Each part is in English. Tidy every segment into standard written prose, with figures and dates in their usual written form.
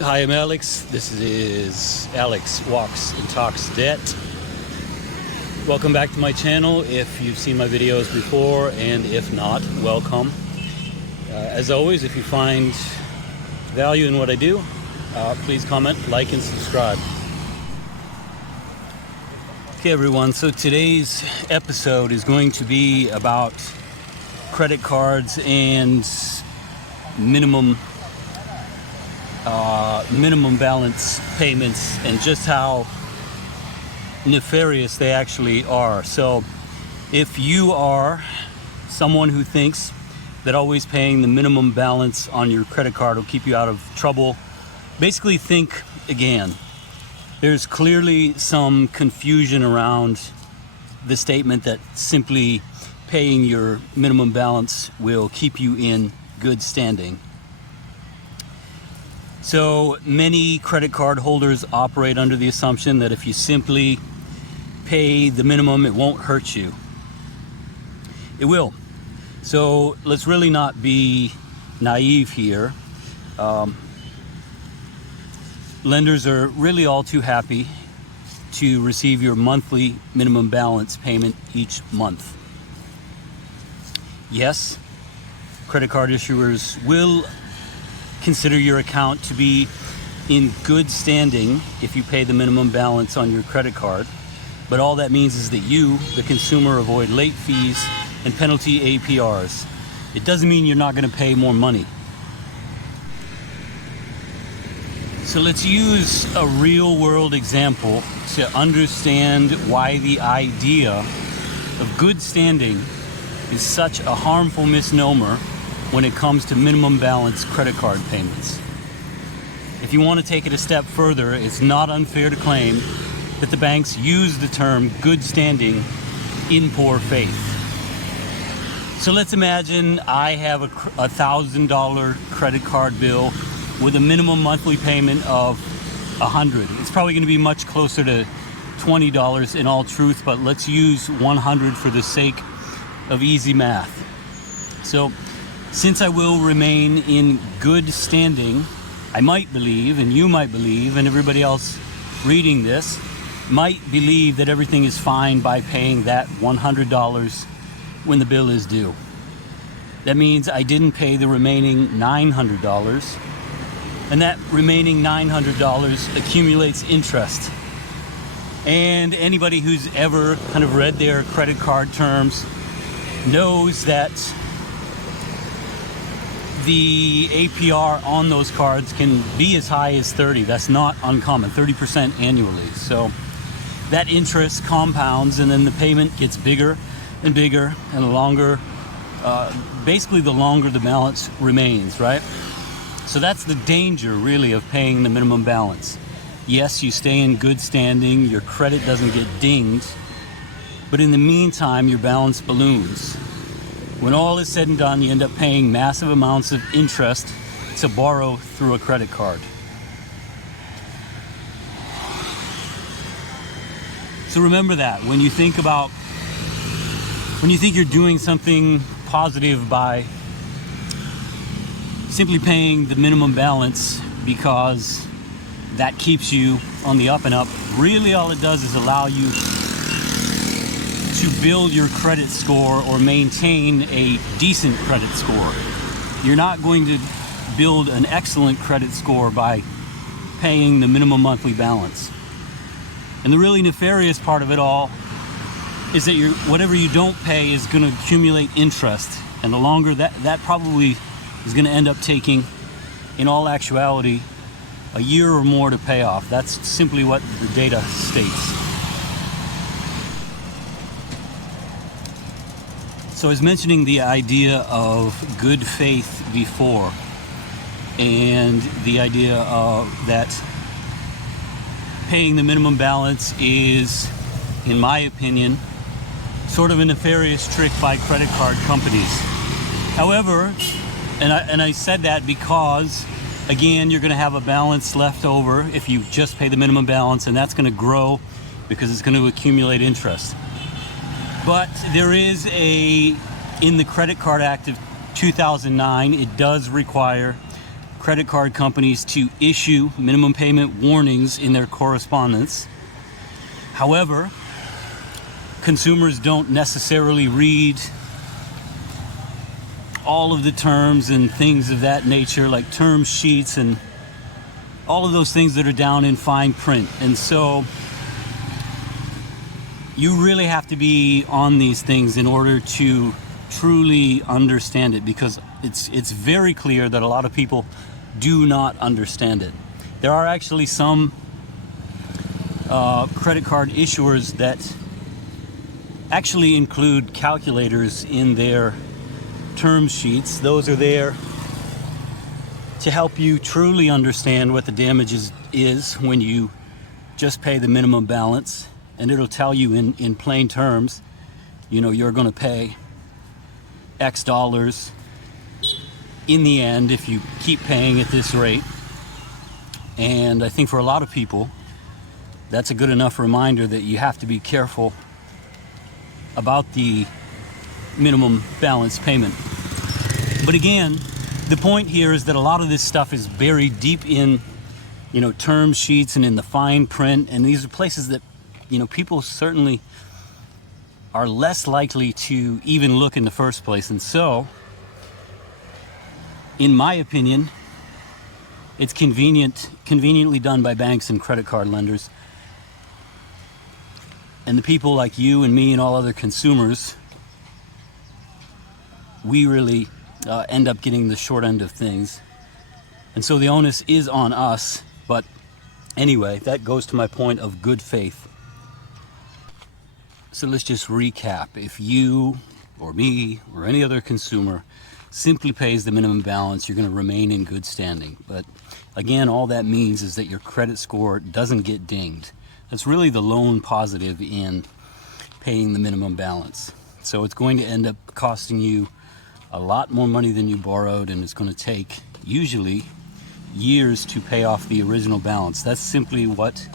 Hi, I'm Alex. This is Alex Walks and Talks Debt. Welcome back to my channel if you've seen my videos before, and if not, welcome. As always, if you find value in what I do, please comment, like, and subscribe. Okay, everyone, so today's episode is going to be about credit cards and minimum balance payments and just how nefarious they actually are. So if you are someone who thinks that always paying the minimum balance on your credit card will keep you out of trouble, basically think again. There's clearly some confusion around the statement that simply paying your minimum balance will keep you in good standing. So many credit card holders operate under the assumption that if you simply pay the minimum, it won't hurt you. It will. So let's really not be naive here. Lenders are really all too happy to receive your monthly minimum balance payment each month. Yes, credit card issuers will consider your account to be in good standing if you pay the minimum balance on your credit card, but all that means is that you, the consumer, avoid late fees and penalty APRs. It doesn't mean you're not going to pay more money. So let's use a real-world example to understand why the idea of good standing is such a harmful misnomer when it comes to minimum balance credit card payments. If you want to take it a step further, it's not unfair to claim that the banks use the term good standing in poor faith. So let's imagine I have a $1,000 credit card bill with a minimum monthly payment of $100. It's probably going to be much closer to $20 in all truth, but let's use $100 for the sake of easy math. So since I will remain in good standing, I might believe, and you might believe, and everybody else reading this might believe that everything is fine by paying that $100 when the bill is due. That means I didn't pay the remaining $900, and that remaining $900 accumulates interest. And anybody who's ever kind of read their credit card terms knows that the APR on those cards can be as high as 30. That's not uncommon, 30% annually. So that interest compounds, and then the payment gets bigger and bigger and longer. Basically, the longer the balance remains, right? So that's the danger, really, of paying the minimum balance. Yes, you stay in good standing, your credit doesn't get dinged, but in the meantime, your balance balloons. When all is said and done, you end up paying massive amounts of interest to borrow through a credit card. So remember that when you think you're doing something positive by simply paying the minimum balance because that keeps you on the up and up, really all it does is allow you to build your credit score or maintain a decent credit score. You're not going to build an excellent credit score by paying the minimum monthly balance. And the really nefarious part of it all is that whatever you don't pay is going to accumulate interest, and the longer that probably is going to end up taking, in all actuality, a year or more to pay off. That's simply what the data states. So I was mentioning the idea of good faith before, and the idea that paying the minimum balance is, in my opinion, sort of a nefarious trick by credit card companies. However, and I said that because, again, you're going to have a balance left over if you just pay the minimum balance, and that's going to grow because it's going to accumulate interest. But there is in the Credit Card Act of 2009, it does require credit card companies to issue minimum payment warnings in their correspondence. However, consumers don't necessarily read all of the terms and things of that nature, like term sheets and all of those things that are down in fine print. And so you really have to be on these things in order to truly understand it, because it's very clear that a lot of people do not understand it. There are actually some credit card issuers that actually include calculators in their term sheets. Those are there to help you truly understand what the damage is when you just pay the minimum balance, and it'll tell you in plain terms, you know, you're going to pay X dollars in the end if you keep paying at this rate. And I think for a lot of people, that's a good enough reminder that you have to be careful about the minimum balance payment. But again, the point here is that a lot of this stuff is buried deep in, you know, term sheets and in the fine print, and these are places that, you know, people certainly are less likely to even look in the first place. And so, in my opinion, it's conveniently done by banks and credit card lenders. And the people like you and me and all other consumers, we really end up getting the short end of things. And so the onus is on us. But anyway, that goes to my point of good faith. So let's just recap. If you or me or any other consumer simply pays the minimum balance, you're going to remain in good standing. But again, all that means is that your credit score doesn't get dinged. That's really the lone positive in paying the minimum balance. So it's going to end up costing you a lot more money than you borrowed, and it's going to take usually years to pay off the original balance. That's simply what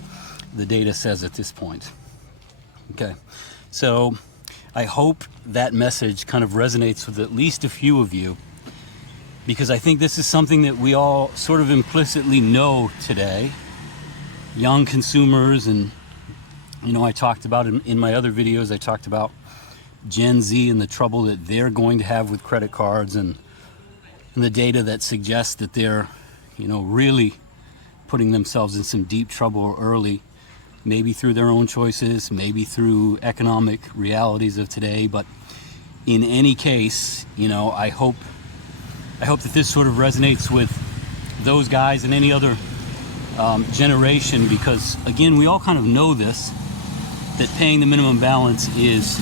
the data says at this point. Okay, so I hope that message kind of resonates with at least a few of you, because I think this is something that we all sort of implicitly know today. Young consumers, and you know, I talked about in my other videos, I talked about Gen Z and the trouble that they're going to have with credit cards, and the data that suggests that they're, you know, really putting themselves in some deep trouble early, maybe through their own choices, maybe through economic realities of today. But in any case, you know, I hope that this sort of resonates with those guys and any other generation, because again, we all kind of know this, that paying the minimum balance is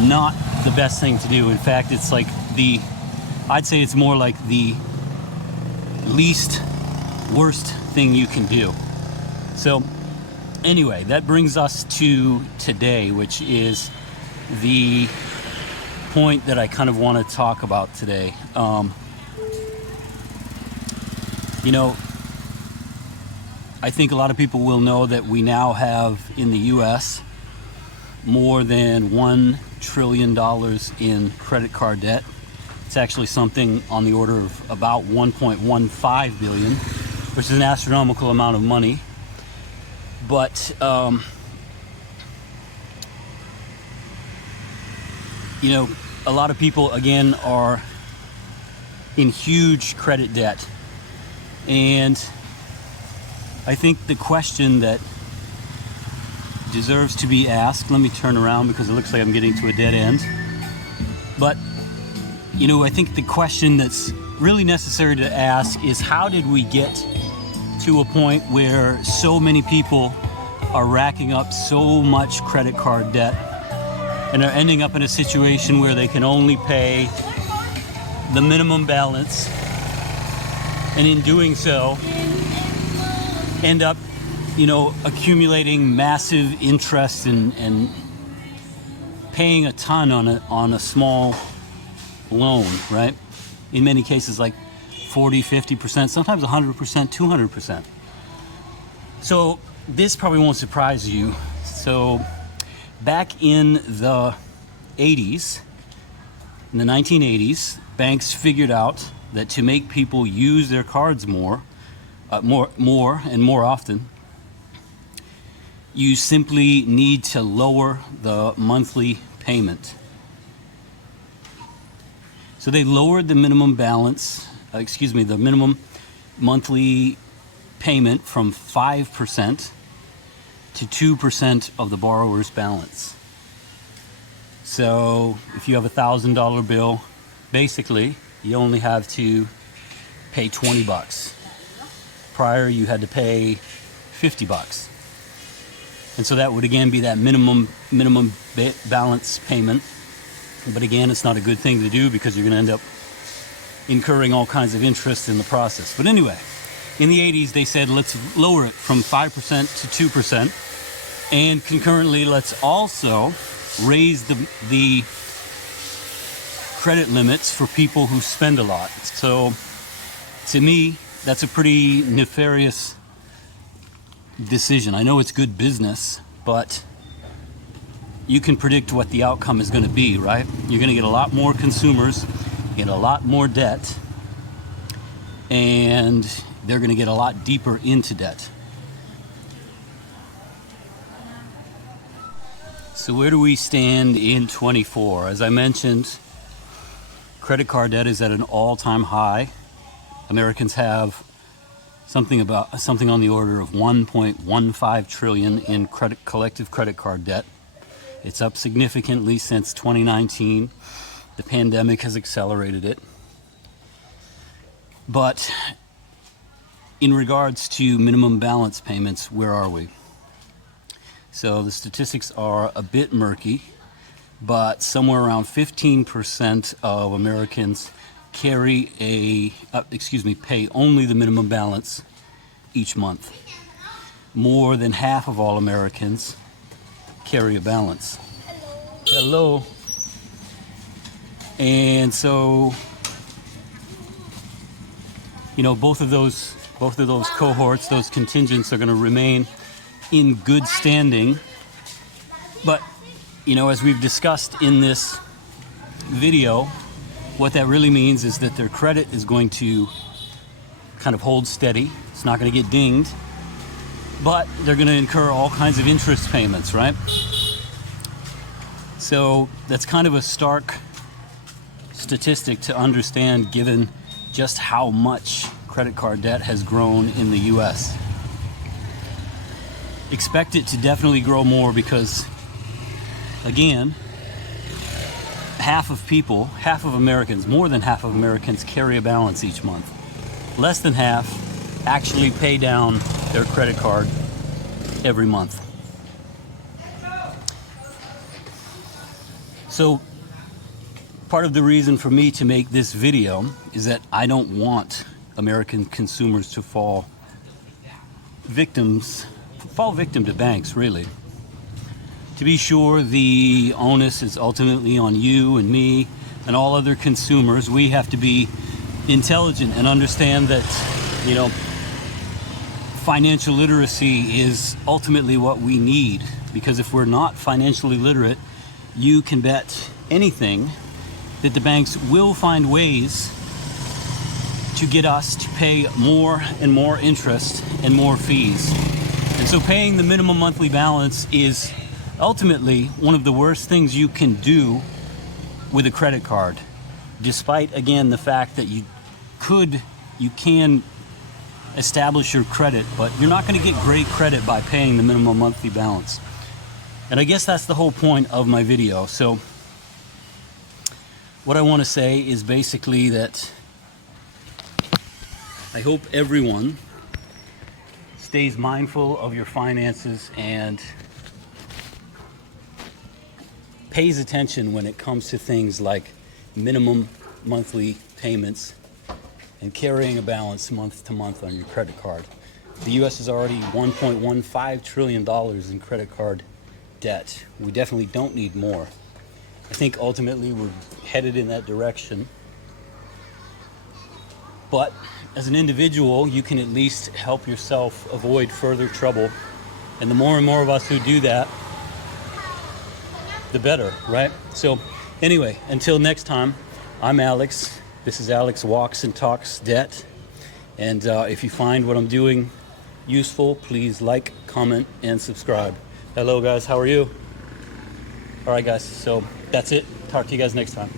not the best thing to do. In fact, it's like I'd say it's more like the least worst thing you can do. So anyway, that brings us to today, which is the point that I kind of want to talk about today. You know, I think a lot of people will know that we now have in the US more than $1 trillion in credit card debt. It's actually something on the order of about 1.15 billion, which is an astronomical amount of money. But you know, a lot of people again are in huge credit debt, and I think the question that deserves to be asked, let me turn around because it looks like I'm getting to a dead end, but you know, I think the question that's really necessary to ask is, how did we get to a point where so many people are racking up so much credit card debt and are ending up in a situation where they can only pay the minimum balance, and in doing so end up, you know, accumulating massive interest and paying a ton on a small loan, right? In many cases, like 40, 50%, sometimes 100%, 200%. So this probably won't surprise you. So back in the 80s, in the 1980s, banks figured out that to make people use their cards more and more often, you simply need to lower the monthly payment. So they lowered the minimum balance, the minimum monthly payment from 5% to 2% of the borrower's balance. So if you have a $1,000 bill, basically you only have to pay $20. Prior you had to pay $50. And so that would again be that minimum balance payment. But again, it's not a good thing to do because you're going to end up incurring all kinds of interest in the process. But anyway, in the 80s they said let's lower it from 5% to 2%, and concurrently let's also raise the credit limits for people who spend a lot. So to me, that's a pretty nefarious decision. I know it's good business, but you can predict what the outcome is going to be, right? You're going to get a lot more consumers in a lot more debt, and they're going to get a lot deeper into debt. So where do we stand in 24? As I mentioned, credit card debt is at an all-time high. Americans have something on the order of 1.15 trillion in collective credit card debt. It's up significantly since 2019. The pandemic has accelerated it. But in regards to minimum balance payments, where are we? So the statistics are a bit murky, but somewhere around 15% of Americans pay only the minimum balance each month. More than half of all Americans carry a balance. Hello. And so, both of those cohorts, those contingents, are going to remain in good standing. But, as we've discussed in this video, what that really means is that their credit is going to kind of hold steady. It's not going to get dinged, but they're going to incur all kinds of interest payments, right? So that's kind of a stark statistic to understand, given just how much credit card debt has grown in the US. Expect it to definitely grow more because, again, more than half of Americans carry a balance each month. Less than half actually pay down their credit card every month. So part of the reason for me to make this video is that I don't want American consumers to fall victim to banks, really. To be sure, the onus is ultimately on you and me and all other consumers. We have to be intelligent and understand that, financial literacy is ultimately what we need. Because if we're not financially literate, you can bet anything that the banks will find ways to get us to pay more and more interest and more fees. And so paying the minimum monthly balance is ultimately one of the worst things you can do with a credit card, despite, again, the fact that you can establish your credit, but you're not going to get great credit by paying the minimum monthly balance. And I guess that's the whole point of my video. So what I want to say is basically that I hope everyone stays mindful of your finances and pays attention when it comes to things like minimum monthly payments and carrying a balance month to month on your credit card. The US is already $1.15 trillion in credit card debt. We definitely don't need more. I think ultimately we're headed in that direction. But as an individual, you can at least help yourself avoid further trouble. And the more and more of us who do that, the better, right? So anyway, until next time, I'm Alex. This is Alex Walks and Talks Debt. And if you find what I'm doing useful, please like, comment, and subscribe. Hello guys, how are you? All right guys, so that's it. Talk to you guys next time.